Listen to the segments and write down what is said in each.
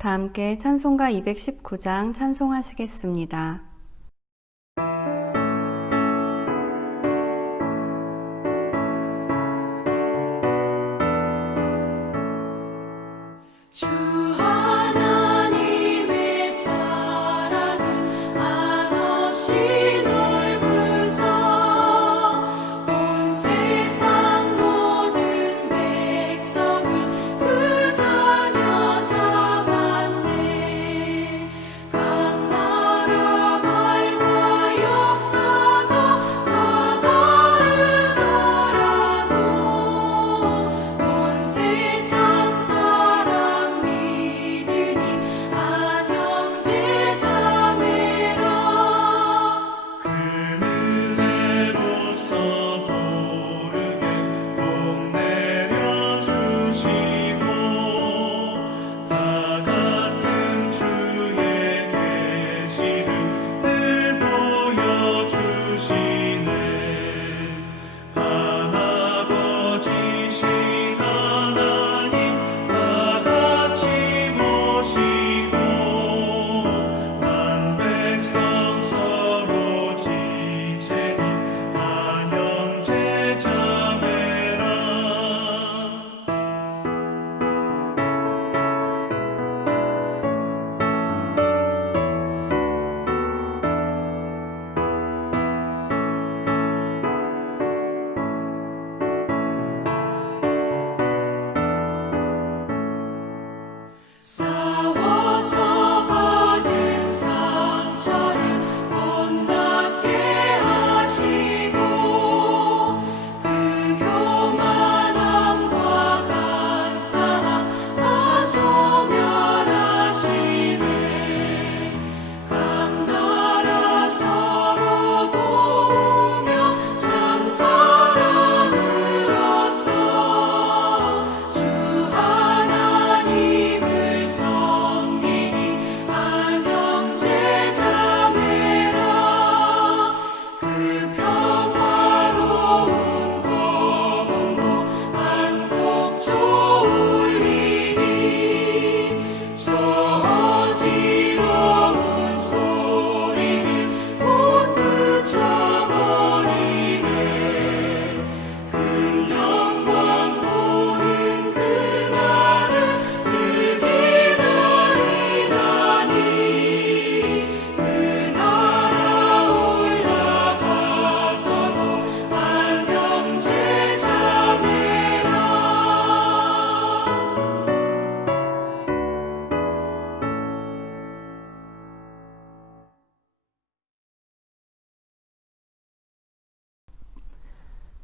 다 함께 찬송가 219장 찬송하시겠습니다. 주 하나님의 사랑은 한없이 넓으사 온 세상 모든 백성을 그 자녀 삼았네. 각 나라 말과 역사가 다 다르더라도 온 세상 사람 믿으니 한 형제 자매라. 그 은혜로서 고르게 복 내려주시고 다 같은 주의 계시를 늘 보여주시네. 하나버지신 하나님 다 같이 모시고 만 백성 서로 지체니 한 형제 자매라. 싸워서 받은 상처를 본답게 하시고 그 교만함과 간사함 다 소멸하시네. 각 나라 서로 도우며 참 사랑으로써 주 하나님을 섬기니 한 형제 자매라. 그 평화로운 검은고 한곡 졸리니 저 어지러운 소리를 못 그쳐버리네. 큰 영광 보는 그날을 늘 기다리나니 그 나라 올라가서도 한 형제 자매라.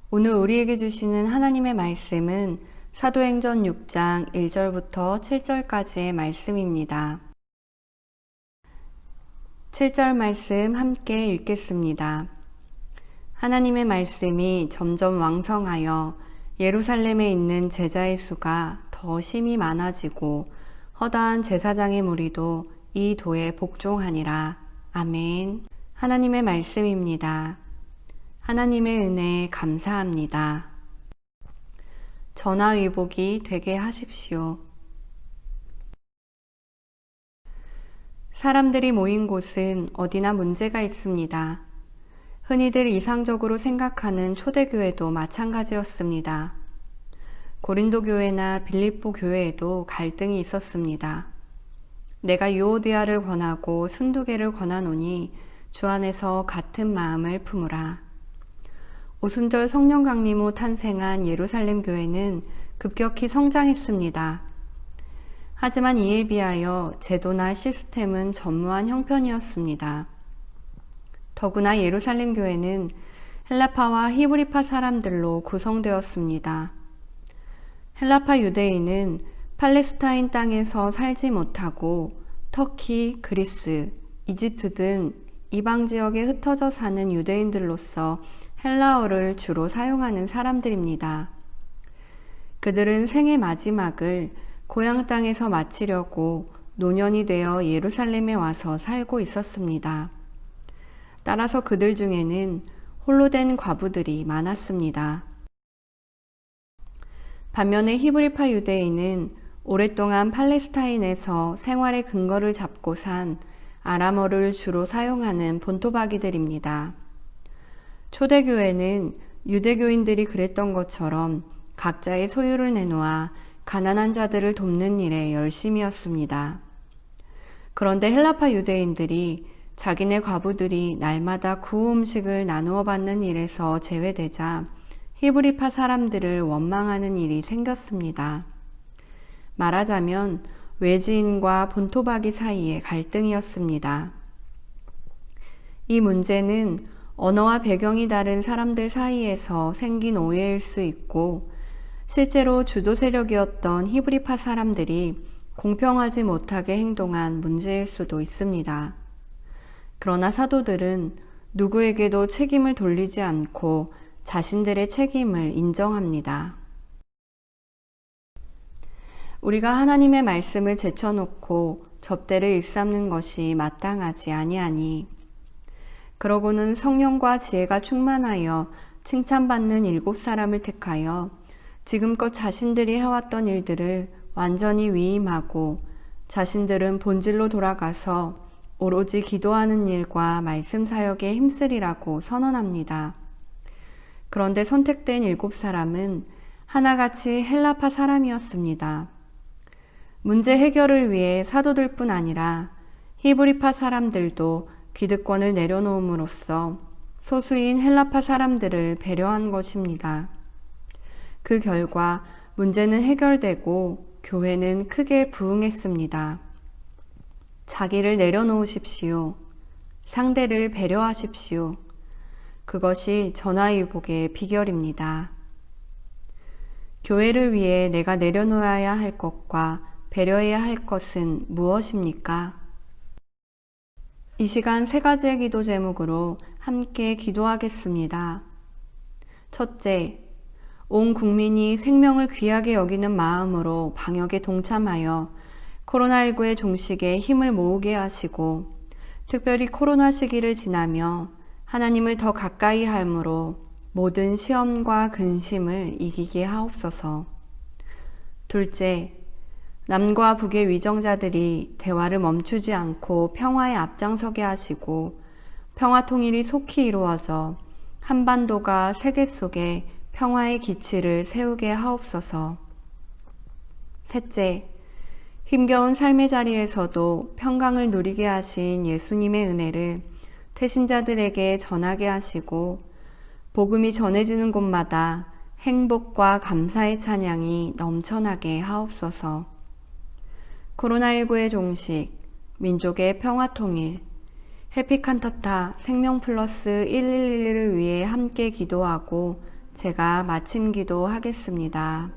오늘 우리에게 주시는 하나님의 말씀은 사도행전 6장 1절부터 7절까지의 말씀입니다. 7절 말씀 함께 읽겠습니다. 하나님의 말씀이 점점 왕성하여 예루살렘에 있는 제자의 수가 더 심히 많아지고 허다한 제사장의 무리도 이 도에 복종하니라. 아멘. 하나님의 말씀입니다. 하나님의 은혜에 감사합니다. 전화위복이 되게 하십시오. 사람들이 모인 곳은 어디나 문제가 있습니다. 흔히들 이상적으로 생각하는 초대교회도 마찬가지였습니다. 고린도 교회나 빌립보 교회에도 갈등이 있었습니다. 내가 유오디아를 권하고 순두개를 권하노니 주 안에서 같은 마음을 품으라. 오순절 성령 강림 후 탄생한 예루살렘 교회는 급격히 성장했습니다. 하지만 이에 비하여 제도나 시스템은 전무한 형편이었습니다. 더구나 예루살렘 교회는 헬라파와 히브리파 사람들로 구성되었습니다. 헬라파 유대인은 팔레스타인 땅에서 살지 못하고 터키, 그리스, 이집트 등 이방 지역에 흩어져 사는 유대인들로서 헬라어를 주로 사용하는 사람들입니다. 그들은 생의 마지막을 고향 땅에서 마치려고 노년이 되어 예루살렘에 와서 살고 있었습니다. 따라서 그들 중에는 홀로 된 과부들이 많았습니다. 반면에 히브리파 유대인은 오랫동안 팔레스타인에서 생활의 근거를 잡고 산 아람어를 주로 사용하는 본토박이들입니다. 초대교회는 유대교인들이 그랬던 것처럼 각자의 소유를 내놓아 가난한 자들을 돕는 일에 열심이었습니다. 그런데 헬라파 유대인들이 자기네 과부들이 날마다 구호 음식을 나누어 받는 일에서 제외되자 히브리파 사람들을 원망하는 일이 생겼습니다. 말하자면 외지인과 본토박이 사이의 갈등이었습니다. 이 문제는 언어와 배경이 다른 사람들 사이에서 생긴 오해일 수 있고, 실제로 주도 세력이었던 히브리파 사람들이 공평하지 못하게 행동한 문제일 수도 있습니다. 그러나 사도들은 누구에게도 책임을 돌리지 않고 자신들의 책임을 인정합니다. 우리가 하나님의 말씀을 제쳐놓고 접대를 일삼는 것이 마땅하지 아니하니, 그러고는 성령과 지혜가 충만하여 칭찬받는 7사람을 택하여 지금껏 자신들이 해왔던 일들을 완전히 위임하고 자신들은 본질로 돌아가서 오로지 기도하는 일과 말씀 사역에 힘쓰리라고 선언합니다. 그런데 선택된 7사람은 하나같이 헬라파 사람이었습니다. 문제 해결을 위해 사도들뿐 아니라 히브리파 사람들도 기득권을 내려놓음으로써 소수인 헬라파 사람들을 배려한 것입니다. 그 결과 문제는 해결되고 교회는 크게 부흥했습니다. 자기를 내려놓으십시오. 상대를 배려하십시오. 그것이 전화위복의 비결입니다. 교회를 위해 내가 내려놓아야 할 것과 배려해야 할 것은 무엇입니까? 이 시간 3가지의 기도 제목으로 함께 기도하겠습니다. 첫째, 온 국민이 생명을 귀하게 여기는 마음으로 방역에 동참하여 코로나19의 종식에 힘을 모으게 하시고, 특별히 코로나 시기를 지나며 하나님을 더 가까이 함으로 모든 시험과 근심을 이기게 하옵소서. 둘째, 남과 북의 위정자들이 대화를 멈추지 않고 평화에 앞장서게 하시고 평화 통일이 속히 이루어져 한반도가 세계 속에 평화의 기치를 세우게 하옵소서. 셋째, 힘겨운 삶의 자리에서도 평강을 누리게 하신 예수님의 은혜를 태신자들에게 전하게 하시고 복음이 전해지는 곳마다 행복과 감사의 찬양이 넘쳐나게 하옵소서. 코로나19의 종식, 민족의 평화 통일, 해피칸타타 생명 플러스 111을 위해 함께 기도하고 제가 마침 기도하겠습니다.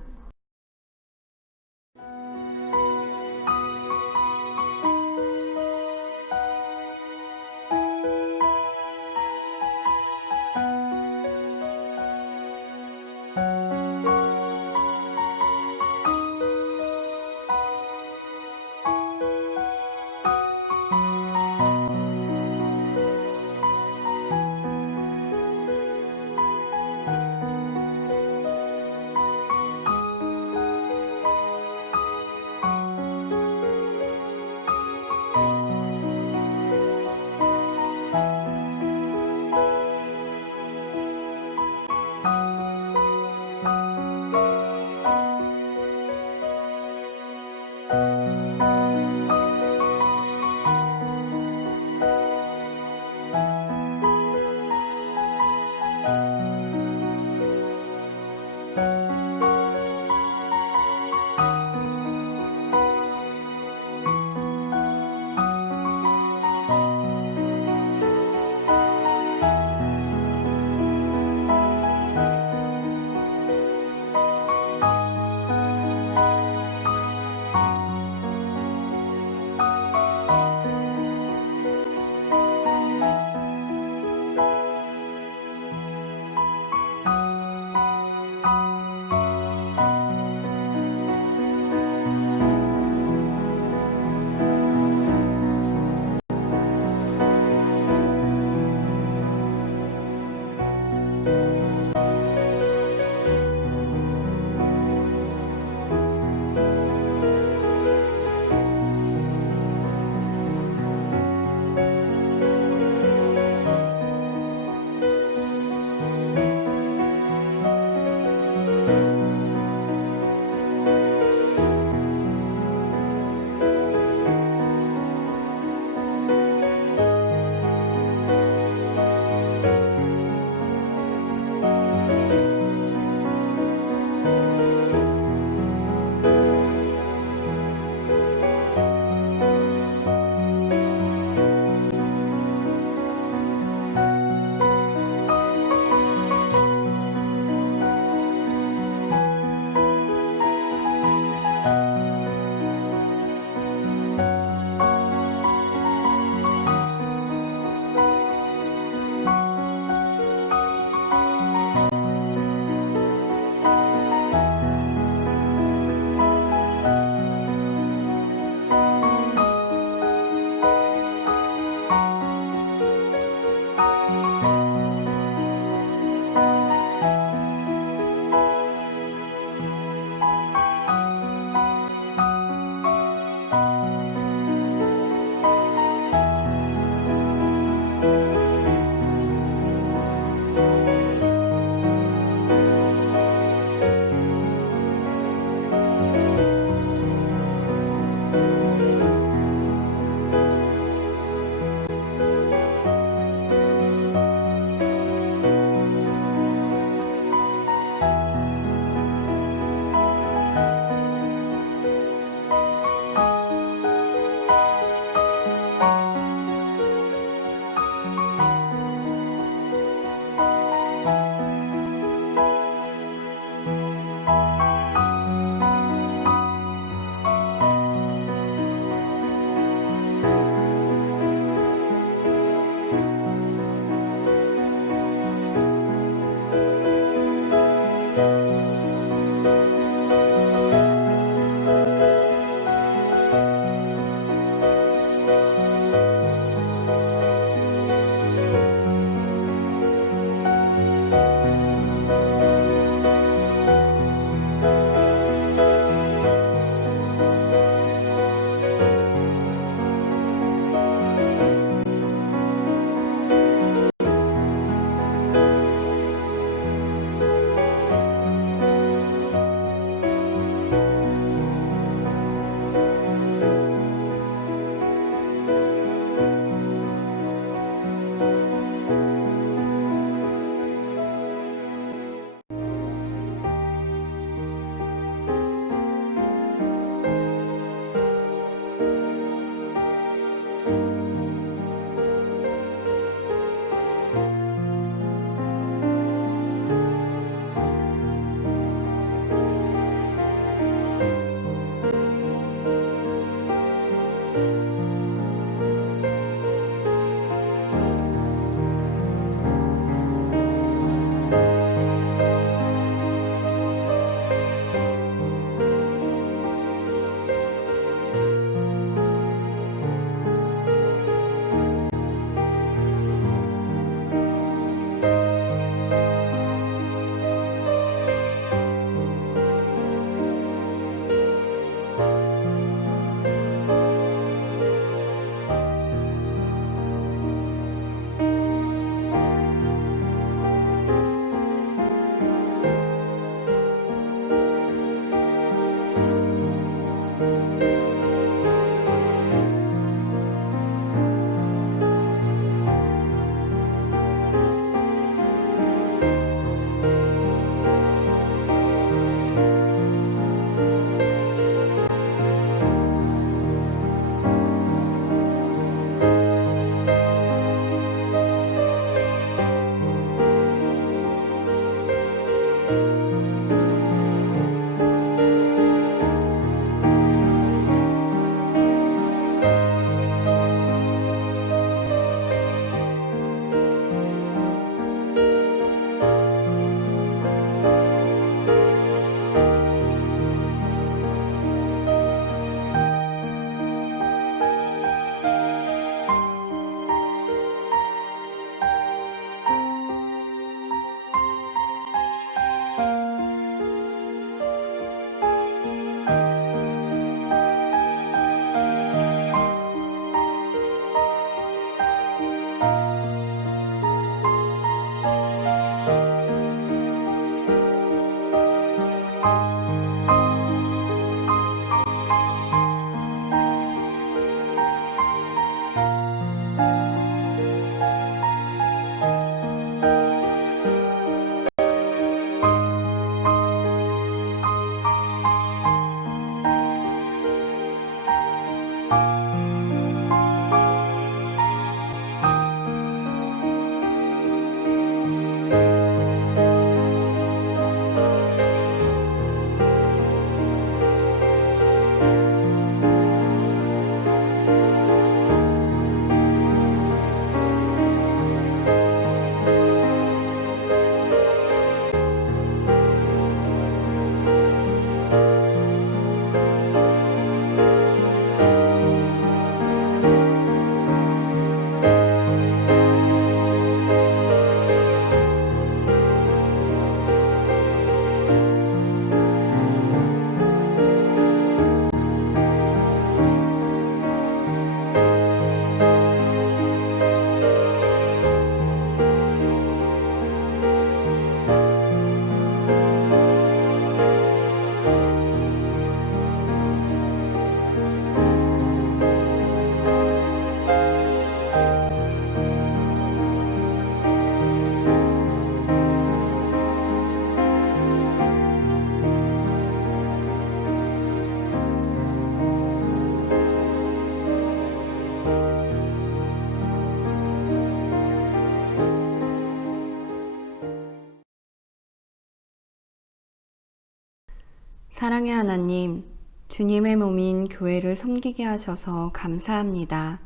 사랑의 하나님, 주님의 몸인 교회를 섬기게 하셔서 감사합니다.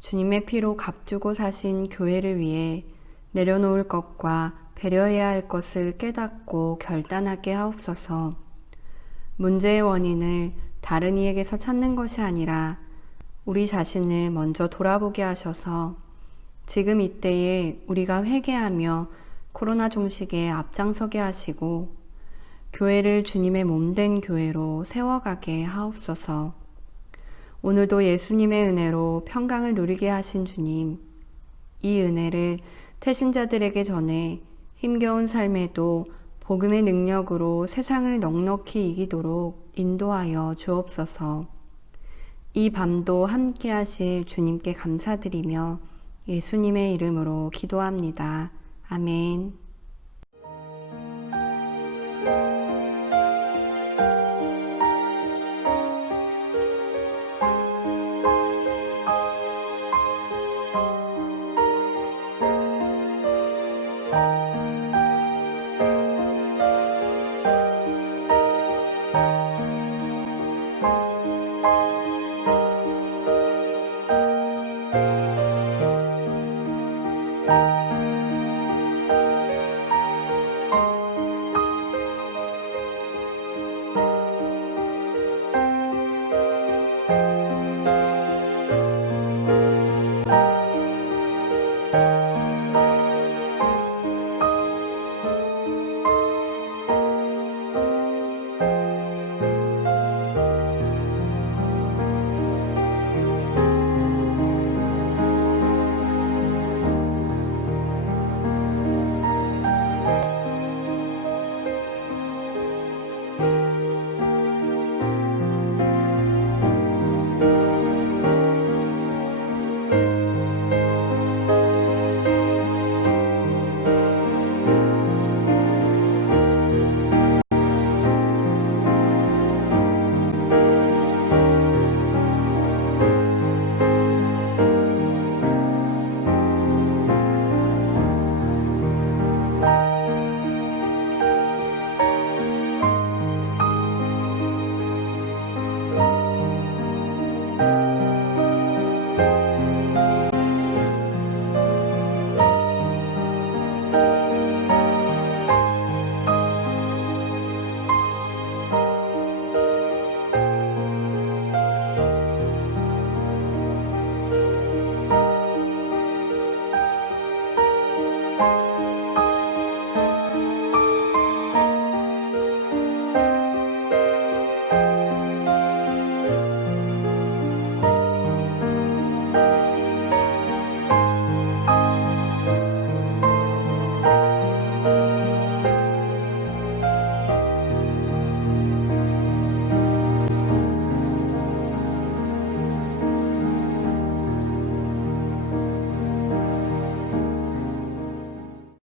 주님의 피로 값주고 사신 교회를 위해 내려놓을 것과 배려해야 할 것을 깨닫고 결단하게 하옵소서. 문제의 원인을 다른 이에게서 찾는 것이 아니라 우리 자신을 먼저 돌아보게 하셔서 지금 이때에 우리가 회개하며 코로나 종식에 앞장서게 하시고 교회를 주님의 몸된 교회로 세워가게 하옵소서. 오늘도 예수님의 은혜로 평강을 누리게 하신 주님, 이 은혜를 태신자들에게 전해 힘겨운 삶에도 복음의 능력으로 세상을 넉넉히 이기도록 인도하여 주옵소서. 이 밤도 함께 하실 주님께 감사드리며 예수님의 이름으로 기도합니다. 아멘.